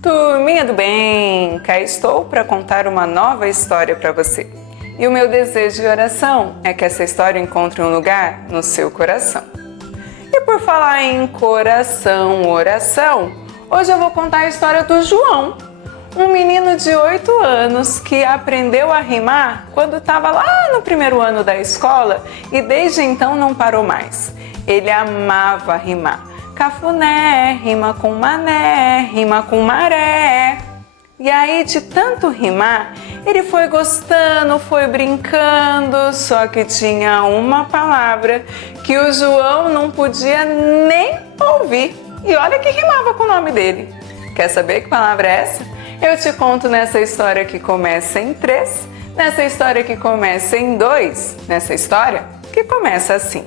Turminha do bem, cá estou para contar uma nova história para você. E o meu desejo de oração é que essa história encontre um lugar no seu coração. E por falar em coração, oração, hoje eu vou contar a história do João, um menino de 8 anos que aprendeu a rimar quando estava lá no primeiro ano da escola e desde então não parou mais. Ele amava rimar. Cafuné, rima com mané, rima com maré. E aí, de tanto rimar, ele foi gostando, foi brincando, só que tinha uma palavra que o João não podia nem ouvir. E olha que rimava com o nome dele. Quer saber que palavra é essa? Eu te conto nessa história que começa em 3, nessa história que começa em 2, nessa história que começa assim.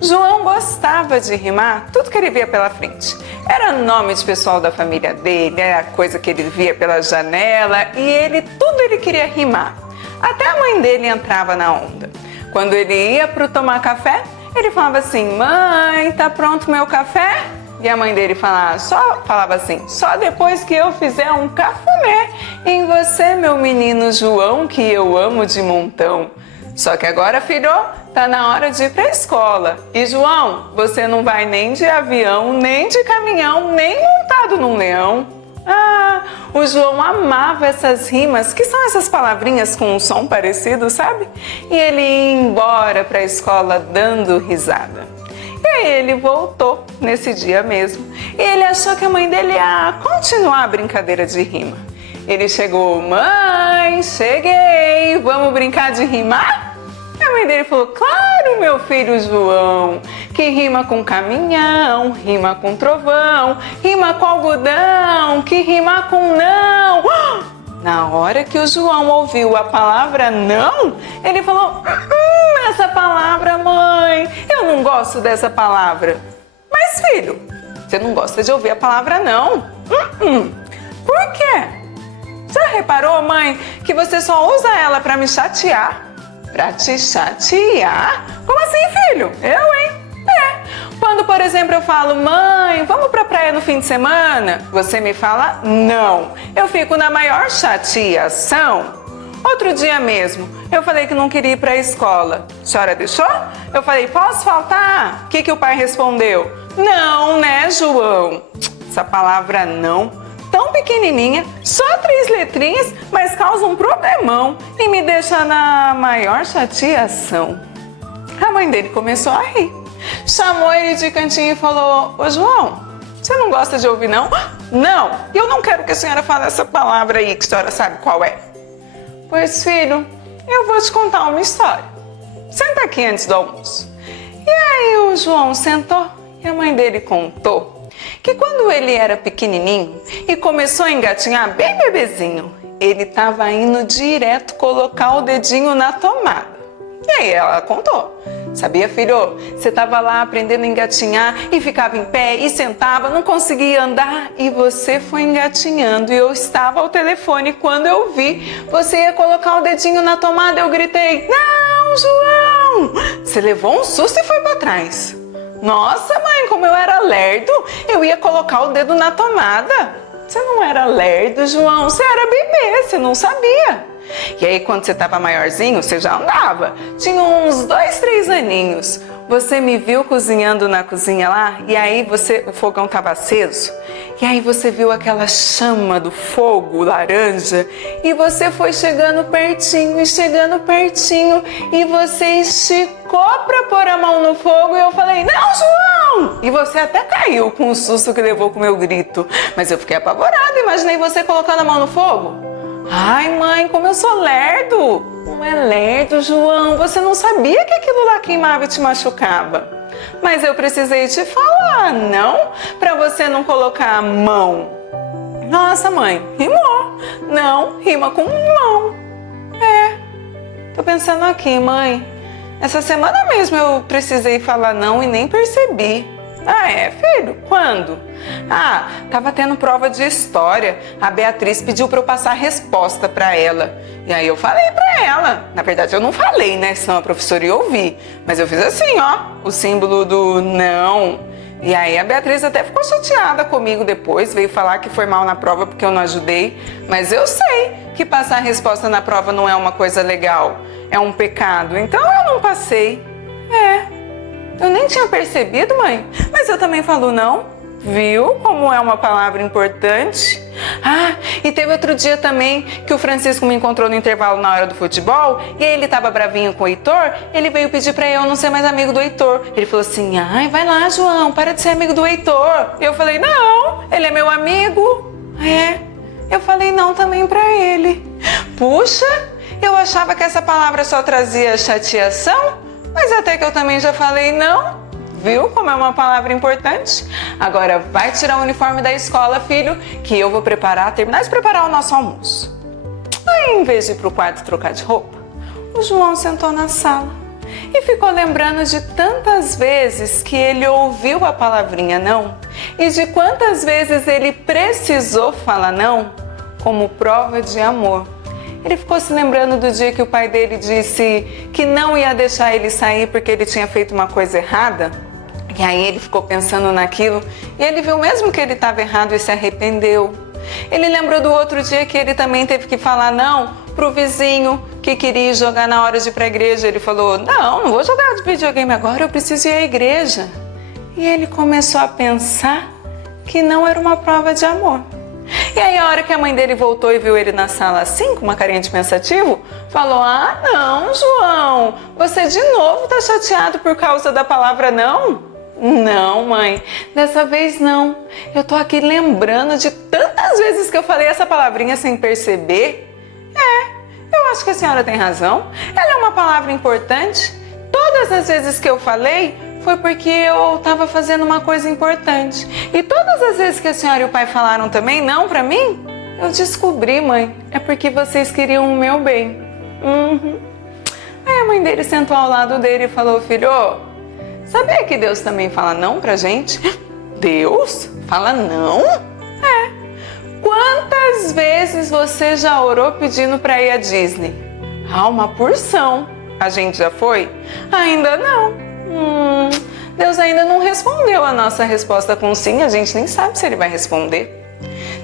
João gostava de rimar tudo que ele via pela frente. Era nome de pessoal da família dele, era coisa que ele via pela janela e tudo ele queria rimar. Até a mãe dele entrava na onda. Quando ele ia para tomar café, ele falava assim: "Mãe, tá pronto meu café?" E a mãe dele falava assim: "Só depois que eu fizer um cafuné em você, meu menino João, que eu amo de montão. Só que agora, filho, tá na hora de ir pra escola. E João, você não vai nem de avião, nem de caminhão, nem montado num leão." O João amava essas rimas, que são essas palavrinhas com um som parecido, sabe? E ele ia embora pra escola dando risada. E aí ele voltou nesse dia mesmo. E ele achou que a mãe dele ia continuar a brincadeira de rima. Ele chegou: "Mãe, cheguei, vamos brincar de rimar?" E a mãe dele falou: "Claro, meu filho João, que rima com caminhão, rima com trovão, rima com algodão, que rima com não." Na hora que o João ouviu a palavra não, ele falou: "Essa palavra, mãe, eu não gosto dessa palavra." "Mas filho, você não gosta de ouvir a palavra não?" "Por quê?" "Já reparou, mãe, que você só usa ela para me chatear?" "Pra te chatear? Como assim, filho? Eu, hein?" Quando, por exemplo, eu falo: "Mãe, vamos pra praia no fim de semana?" Você me fala não. Eu fico na maior chateação. Outro dia mesmo, eu falei que não queria ir pra escola. A senhora deixou? Eu falei: "Posso faltar?" O que o pai respondeu? "Não, né, João?" Essa palavra não, tão pequenininha, só 3 letrinhas, mas causa um problemão e me deixa na maior chateação. A mãe dele começou a rir, chamou ele de cantinho e falou: "Ô João, você não gosta de ouvir não?" "Não, eu não quero que a senhora fale essa palavra aí, que a senhora sabe qual é." "Pois filho, eu vou te contar uma história. Senta aqui antes do almoço." E aí o João sentou e a mãe dele contou que quando ele era pequenininho e começou a engatinhar bem bebezinho, ele estava indo direto colocar o dedinho na tomada. E aí ela contou: "Sabia, filho? Você estava lá aprendendo a engatinhar e ficava em pé e sentava, não conseguia andar e você foi engatinhando e eu estava ao telefone. Quando eu vi, você ia colocar o dedinho na tomada, eu gritei: 'Não, João!' Você levou um susto e foi para trás." "Nossa, mãe, como eu era lerdo, eu ia colocar o dedo na tomada." "Você não era lerdo, João, você era bebê, você não sabia." "E aí, quando você estava maiorzinho, você já andava. Tinha uns 2, 3 aninhos. Você me viu cozinhando na cozinha lá e aí o fogão estava aceso. E aí você viu aquela chama do fogo laranja e você foi chegando pertinho e você esticou para pôr a mão no fogo e eu falei: 'Não, João!' E você até caiu com o susto que levou com o meu grito. Mas eu fiquei apavorada, imaginei você colocando a mão no fogo." "Ai, mãe, como eu sou lerdo." "Não é lerdo, João, você não sabia que aquilo lá queimava e te machucava." "Mas eu precisei te falar, não? Pra você não colocar a mão." "Nossa, mãe, rimou. Não, rima com mão." Tô pensando aqui, mãe. Essa semana mesmo eu precisei falar não e nem percebi." Ah, é, filho? Quando? Ah, tava tendo prova de história. A Beatriz pediu para eu passar a resposta para ela. E aí eu falei para ela. Na verdade eu não falei, né? Senão a professora ia ouvir. Mas eu fiz assim, ó, o símbolo do não. E aí a Beatriz até ficou chateada comigo depois, veio falar que foi mal na prova porque eu não ajudei. Mas eu sei que passar a resposta na prova não é uma coisa legal, é um pecado. Então eu não passei. Eu nem tinha percebido, mãe. Mas eu também falo não. Viu como é uma palavra importante? Ah, e teve outro dia também que o Francisco me encontrou no intervalo na hora do futebol e aí ele estava bravinho com o Heitor, ele veio pedir para eu não ser mais amigo do Heitor. Ele falou assim, ai, vai lá, João, para de ser amigo do Heitor. Eu falei, não, ele é meu amigo. Eu falei não também para ele. Puxa, eu achava que essa palavra só trazia chateação, mas até que eu também já falei não. Viu como é uma palavra importante? Agora vai tirar o uniforme da escola, filho, que eu vou terminar de preparar o nosso almoço. Aí, em vez de ir pro quarto trocar de roupa, o João sentou na sala e ficou lembrando de tantas vezes que ele ouviu a palavrinha não e de quantas vezes ele precisou falar não como prova de amor. Ele ficou se lembrando do dia que o pai dele disse que não ia deixar ele sair porque ele tinha feito uma coisa errada. E aí ele ficou pensando naquilo e ele viu mesmo que ele estava errado e se arrependeu. Ele lembrou do outro dia que ele também teve que falar não pro vizinho que queria jogar na hora de ir para a igreja. Ele falou, não vou jogar de videogame agora, eu preciso ir à igreja. E ele começou a pensar que não era uma prova de amor. E aí a hora que a mãe dele voltou e viu ele na sala assim, com uma carinha de pensativo, falou, ah não, João, você de novo tá chateado por causa da palavra não? Não, mãe, dessa vez não. Eu tô aqui lembrando de tantas vezes que eu falei essa palavrinha sem perceber. Eu acho que a senhora tem razão. Ela é uma palavra importante. Todas as vezes que eu falei foi porque eu estava fazendo uma coisa importante. E todas as vezes que a senhora e o pai falaram também não pra mim, eu descobri, mãe, é porque vocês queriam o meu bem. Aí a mãe dele sentou ao lado dele e falou, filho, sabia que Deus também fala não pra gente? Deus? Fala não? Quantas vezes você já orou pedindo pra ir à Disney? Uma porção. A gente já foi? Ainda não. Deus ainda não respondeu a nossa resposta com sim, a gente nem sabe se ele vai responder.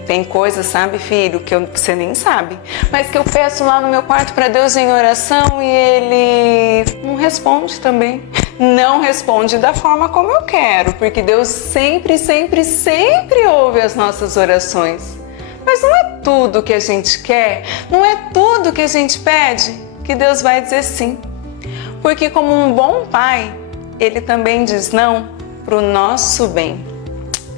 Tem coisas, sabe, filho, que você nem sabe, mas que eu peço lá no meu quarto para Deus em oração e ele não responde também. Não responde da forma como eu quero, porque Deus sempre, sempre, sempre ouve as nossas orações. Mas não é tudo que a gente quer, não é tudo que a gente pede que Deus vai dizer sim. Porque como um bom pai, ele também diz não para o nosso bem.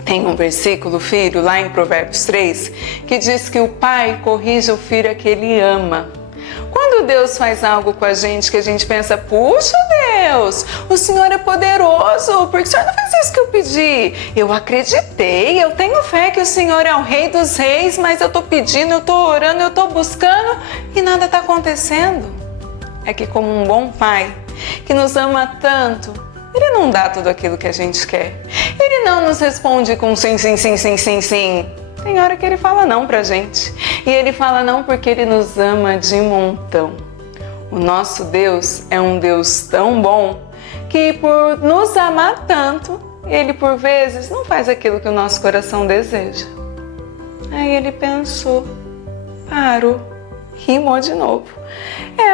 Tem um versículo, filho, lá em Provérbios 3, que diz que o pai corrige o filho que ele ama. Quando Deus faz algo com a gente que a gente pensa, puxa Deus, o Senhor é poderoso, porque o Senhor não fez isso que eu pedi. Eu acreditei, eu tenho fé que o Senhor é o Rei dos Reis, mas eu estou pedindo, eu estou orando, eu estou buscando e nada está acontecendo. É que como um bom pai, que nos ama tanto, ele não dá tudo aquilo que a gente quer. Ele não nos responde com sim, sim, sim, sim, sim, sim. Tem hora que ele fala não pra gente. E ele fala não porque ele nos ama de montão. O nosso Deus é um Deus tão bom que por nos amar tanto, ele por vezes não faz aquilo que o nosso coração deseja. Aí ele pensou, parou, rimou de novo.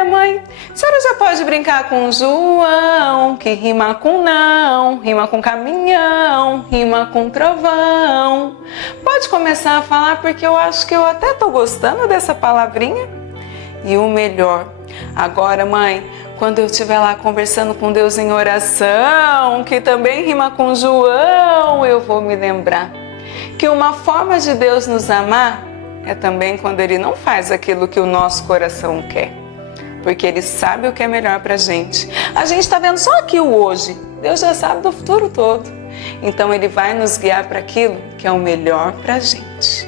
Mãe, a senhora já pode brincar com João, que rima com não, rima com caminhão, rima com trovão. Pode começar a falar porque eu acho que eu até tô gostando dessa palavrinha. E o melhor, agora, mãe, quando eu estiver lá conversando com Deus em oração, que também rima com João, eu vou me lembrar que uma forma de Deus nos amar é também quando Ele não faz aquilo que o nosso coração quer. Porque Ele sabe o que é melhor pra gente. A gente está vendo só aqui o hoje. Deus já sabe do futuro todo. Então Ele vai nos guiar para aquilo que é o melhor pra gente.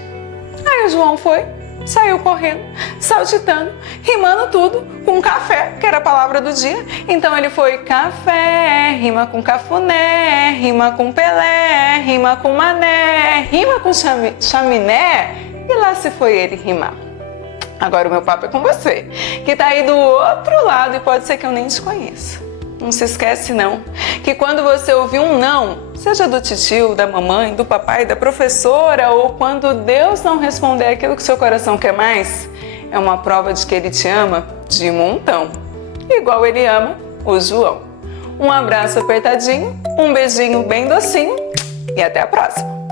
Aí o João foi saiu correndo, saltitando, rimando tudo com café, que era a palavra do dia. Então ele foi café, rima com cafuné, rima com Pelé, rima com mané, rima com chaminé, e lá se foi ele rimar. Agora o meu papo é com você, que tá aí do outro lado e pode ser que eu nem te conheça. Não se esquece não, que quando você ouvir um não, seja do titio, da mamãe, do papai, da professora, ou quando Deus não responder aquilo que seu coração quer mais, é uma prova de que Ele te ama de montão, igual Ele ama o João. Um abraço apertadinho, um beijinho bem docinho e até a próxima!